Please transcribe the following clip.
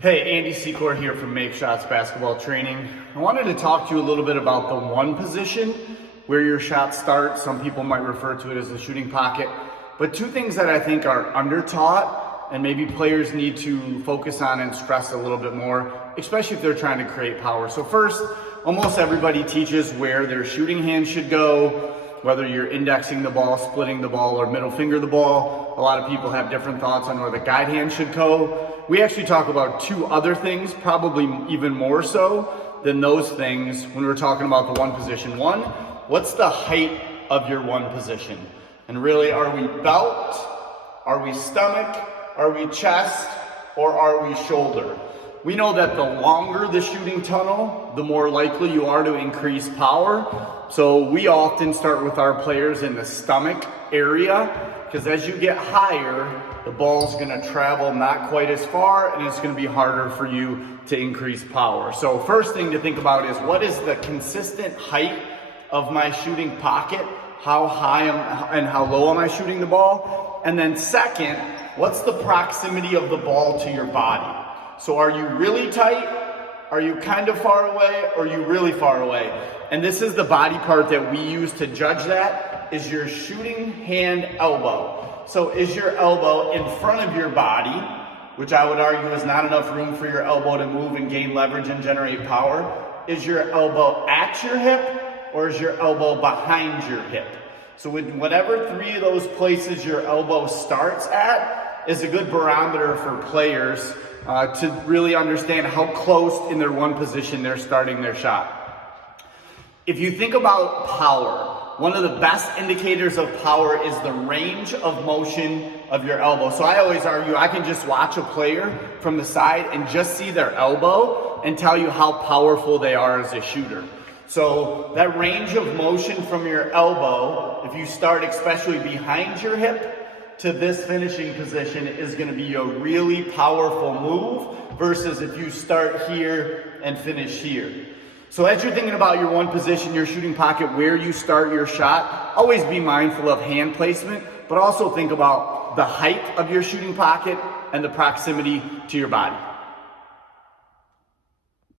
Hey, Andy Secor here from Make Shots Basketball Training. I wanted to talk to you a little bit about the one position where your shots start. Some people might refer to it as the shooting pocket. But two things that I think are under-taught and maybe players need to focus on and stress a little bit more, especially if they're trying to create power. So first, almost everybody teaches where their shooting hand should go, whether you're indexing the ball, splitting the ball, or middle finger the ball. A lot of people have different thoughts on where the guide hand should go. We actually talk about two other things, probably even more so than those things when we're talking about the one position. One, what's the height of your one position? And really, are we belt? Are we stomach? Are we chest? Or are we shoulder? We know that the longer the shooting tunnel, the more likely you are to increase power. So we often start with our players in the stomach area, because as you get higher, the ball's gonna travel not quite as far, and it's gonna be harder for you to increase power. So first thing to think about is, what is the consistent height of my shooting pocket? How high and how low am I shooting the ball? And then second, what's the proximity of the ball to your body? So are you really tight? Are you kind of far away? Or are you really far away? And this is the body part that we use to judge that, is your shooting hand elbow. So is your elbow in front of your body, which I would argue is not enough room for your elbow to move and gain leverage and generate power? Is your elbow at your hip, or is your elbow behind your hip? So with whatever three of those places your elbow starts at is a good barometer for players to really understand how close in their one position they're starting their shot. If you think about power, one of the best indicators of power is the range of motion of your elbow. So I always argue I can just watch a player from the side and just see their elbow and tell you how powerful they are as a shooter. So that range of motion from your elbow, if you start especially behind your hip to this finishing position, is going to be a really powerful move versus if you start here and finish here. So as you're thinking about your one position, your shooting pocket, where you start your shot, always be mindful of hand placement, but also think about the height of your shooting pocket and the proximity to your body.